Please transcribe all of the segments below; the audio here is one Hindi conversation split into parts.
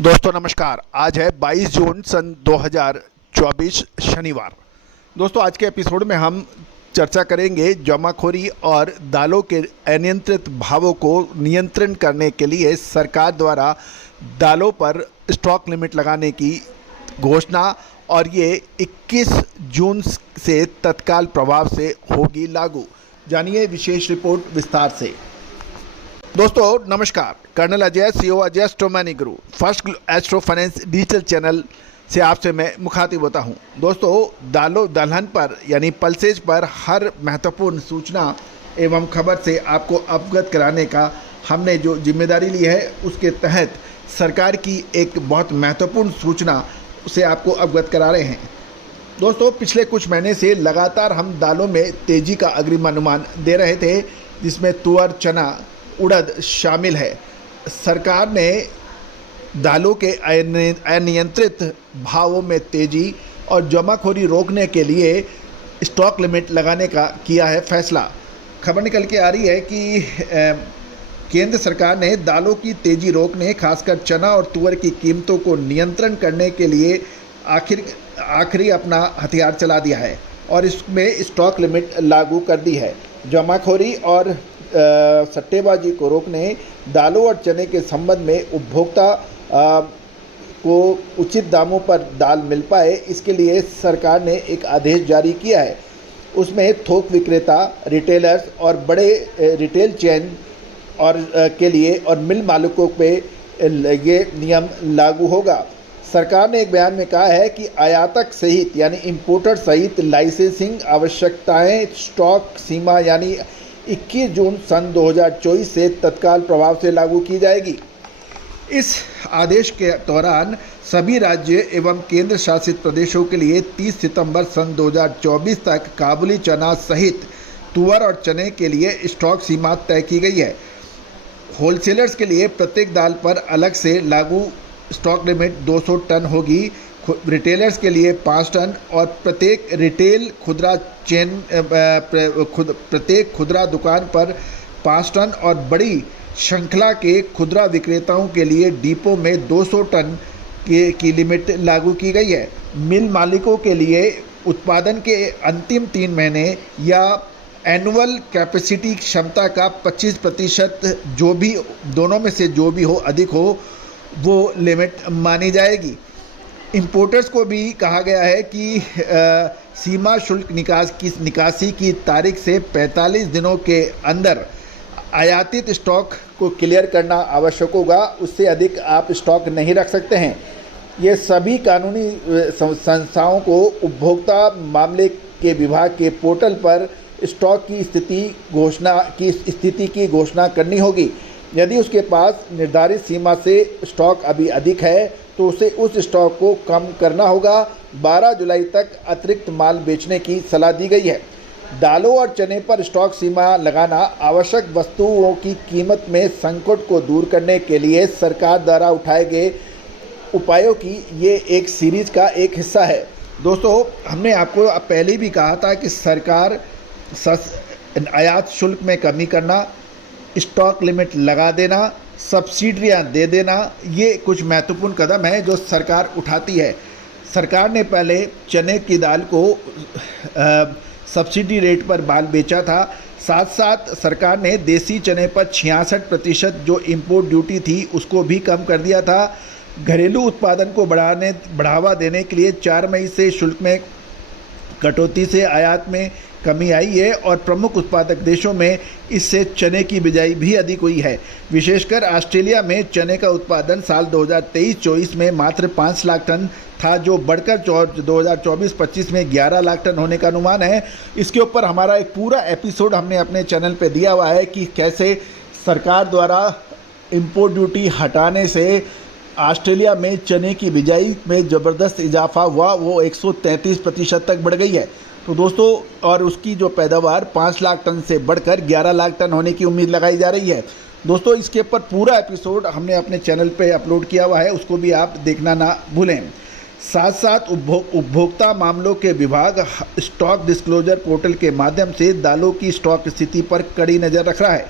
दोस्तों नमस्कार। आज है 22 जून सन 2024 शनिवार। दोस्तों आज के एपिसोड में हम चर्चा करेंगे जमाखोरी और दालों के अनियंत्रित भावों को नियंत्रण करने के लिए सरकार द्वारा दालों पर स्टॉक लिमिट लगाने की घोषणा, और ये 21 जून से तत्काल प्रभाव से होगी लागू। जानिए विशेष रिपोर्ट विस्तार से। दोस्तों नमस्कार। कर्नल अजय, सीईओ अजय एस्ट्रोमनी गुरु, first astro finance digital channel से आपसे मैं मुखातिब होता हूं। दोस्तों दालों दलहन पर यानी पल्सेज पर हर महत्वपूर्ण सूचना एवं खबर से आपको अवगत कराने का हमने जो जिम्मेदारी ली है, उसके तहत सरकार की एक बहुत महत्वपूर्ण सूचना से आपको अवगत करा रहे हैं। दोस्तों पिछले कुछ महीने से लगातार हम दालों में तेज़ी का अग्रिम अनुमान दे रहे थे, जिसमें तुअर, चना, उड़द शामिल है। सरकार ने दालों के अनियंत्रित भावों में तेजी और जमाखोरी रोकने के लिए स्टॉक लिमिट लगाने का किया है फैसला। खबर निकल के आ रही है कि केंद्र सरकार ने दालों की तेजी रोकने, खासकर चना और तुअर की कीमतों को नियंत्रण करने के लिए आखिरी अपना हथियार चला दिया है और इसमें स्टॉक लिमिट लागू कर दी है। जमाखोरी और सट्टेबाजी को रोकने, दालों और चने के संबंध में उपभोक्ता को उचित दामों पर दाल मिल पाए, इसके लिए सरकार ने एक आदेश जारी किया है। उसमें थोक विक्रेता, रिटेलर्स और बड़े रिटेल चेन और के लिए और मिल मालिकों पे ये नियम लागू होगा। सरकार ने एक बयान में कहा है कि आयातक सहित यानी इंपोर्टर सहित लाइसेंसिंग आवश्यकताएं स्टॉक सीमा यानी 21 जून सन 2024 से तत्काल प्रभाव से लागू की जाएगी। इस आदेश के दौरान सभी राज्य एवं केंद्र शासित प्रदेशों के लिए 30 सितंबर सन 2024 तक काबुली चना सहित तुअर और चने के लिए स्टॉक सीमा तय की गई है। होलसेलर्स के लिए प्रत्येक दाल पर अलग से लागू स्टॉक लिमिट 200 टन होगी। रिटेलर्स के लिए 5 टन और प्रत्येक रिटेल खुदरा चेन प्रत्येक खुदरा दुकान पर 5 टन और बड़ी श्रृंखला के खुदरा विक्रेताओं के लिए डिपो में 200 टन की लिमिट लागू की गई है। मिल मालिकों के लिए उत्पादन के अंतिम 3 महीने या एनुअल कैपेसिटी क्षमता का 25% जो भी दोनों में से जो भी हो अधिक हो वो लिमिट मानी जाएगी। इंपोर्टर्स को भी कहा गया है कि सीमा शुल्क निकासी की तारीख से 45 दिनों के अंदर आयातित स्टॉक को क्लियर करना आवश्यक होगा। उससे अधिक आप स्टॉक नहीं रख सकते हैं। ये सभी कानूनी संस्थाओं को उपभोक्ता मामले के विभाग के पोर्टल पर स्टॉक की स्थिति की घोषणा करनी होगी। यदि उसके पास निर्धारित सीमा से स्टॉक अभी अधिक है तो उसे उस स्टॉक को कम करना होगा। 12 जुलाई तक अतिरिक्त माल बेचने की सलाह दी गई है। दालों और चने पर स्टॉक सीमा लगाना आवश्यक वस्तुओं की कीमत में संकट को दूर करने के लिए सरकार द्वारा उठाए गए उपायों की ये एक सीरीज का एक हिस्सा है। दोस्तों हमने आपको पहले भी कहा था कि सरकार आयात शुल्क में कमी करना, स्टॉक लिमिट लगा देना, सब्सिडियाँ दे देना, ये कुछ महत्वपूर्ण कदम है जो सरकार उठाती है। सरकार ने पहले चने की दाल को सब्सिडी रेट पर माल बेचा था। साथ साथ सरकार ने देसी चने पर 66% जो इंपोर्ट ड्यूटी थी उसको भी कम कर दिया था। घरेलू उत्पादन को बढ़ावा देने के लिए 4 मई से शुल्क में कटौती से आयात में कमी आई है और प्रमुख उत्पादक देशों में इससे चने की बिजाई भी अधिक हुई है। विशेषकर ऑस्ट्रेलिया में चने का उत्पादन साल 2023-24 में मात्र 5 लाख टन था, जो बढ़कर 2024-25 में 11 लाख टन होने का अनुमान है। इसके ऊपर हमारा एक पूरा एपिसोड हमने अपने चैनल पे दिया हुआ है कि कैसे सरकार द्वारा इंपोर्ट ड्यूटी हटाने से ऑस्ट्रेलिया में चने की बिजाई में ज़बरदस्त इजाफा हुआ, वो 133% तक बढ़ गई है। तो दोस्तों और उसकी जो पैदावार 5 लाख टन से बढ़कर 11 लाख टन होने की उम्मीद लगाई जा रही है। दोस्तों इसके ऊपर पूरा एपिसोड हमने अपने चैनल पे अपलोड किया हुआ है, उसको भी आप देखना ना भूलें। साथ साथ उपभोक्ता मामलों के विभाग स्टॉक डिस्क्लोजर पोर्टल के माध्यम से दालों की स्टॉक स्थिति पर कड़ी नज़र रख रहा है।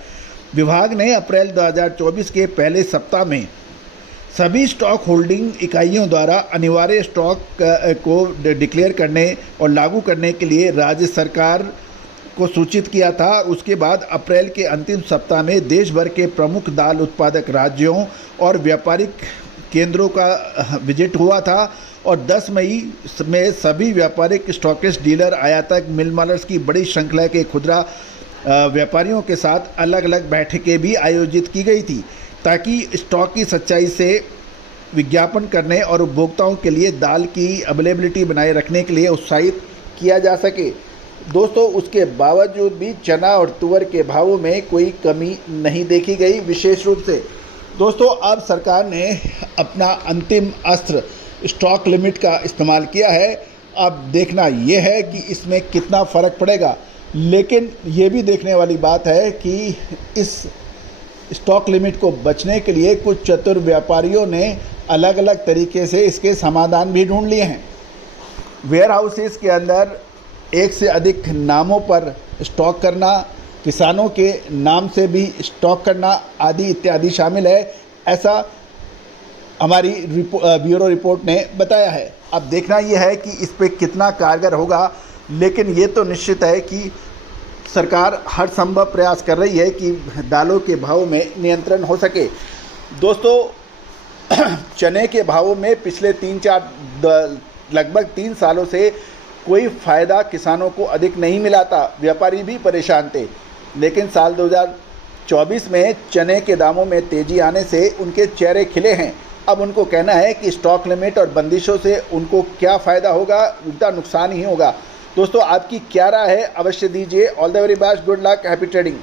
विभाग ने अप्रैल 2024 के पहले सप्ताह में सभी स्टॉक होल्डिंग इकाइयों द्वारा अनिवार्य स्टॉक को डिक्लेयर करने और लागू करने के लिए राज्य सरकार को सूचित किया था। उसके बाद अप्रैल के अंतिम सप्ताह में देश भर के प्रमुख दाल उत्पादक राज्यों और व्यापारिक केंद्रों का विजिट हुआ था और 10 मई में सभी व्यापारिक स्टॉकिस्ट, डीलर, आयातक, मिल मालर्स की बड़ी श्रृंखला के खुदरा व्यापारियों के साथ अलग अलग बैठकें भी आयोजित की गई थी ताकि स्टॉक की सच्चाई से विज्ञापन करने और उपभोक्ताओं के लिए दाल की अवेलेबिलिटी बनाए रखने के लिए उत्साहित किया जा सके। दोस्तों, उसके बावजूद भी चना और तुअर के भावों में कोई कमी नहीं देखी गई। विशेष रूप से दोस्तों, अब सरकार ने अपना अंतिम अस्त्र स्टॉक लिमिट का इस्तेमाल किया है। अब देखना यह है कि इसमें कितना फ़र्क पड़ेगा, लेकिन ये भी देखने वाली बात है कि इस स्टॉक लिमिट को बचने के लिए कुछ चतुर व्यापारियों ने अलग अलग तरीके से इसके समाधान भी ढूंढ लिए हैं। वेयर हाउसेस के अंदर एक से अधिक नामों पर स्टॉक करना, किसानों के नाम से भी स्टॉक करना आदि इत्यादि शामिल है, ऐसा हमारी ब्यूरो रिपोर्ट ने बताया है। अब देखना यह है कि इस पे कितना कारगर होगा, लेकिन ये तो निश्चित है कि सरकार हर संभव प्रयास कर रही है कि दालों के भाव में नियंत्रण हो सके। दोस्तों, चने के भावों में पिछले लगभग 3 सालों से कोई फ़ायदा किसानों को अधिक नहीं मिला था। व्यापारी भी परेशान थे, लेकिन साल 2024 में चने के दामों में तेज़ी आने से उनके चेहरे खिले हैं। अब उनको कहना है कि स्टॉक लिमिट और बंदिशों से उनको क्या फ़ायदा होगा, उल्टा नुकसान ही होगा। दोस्तों, आपकी क्या राय है, अवश्य दीजिए। All the very best, good luck, happy trading.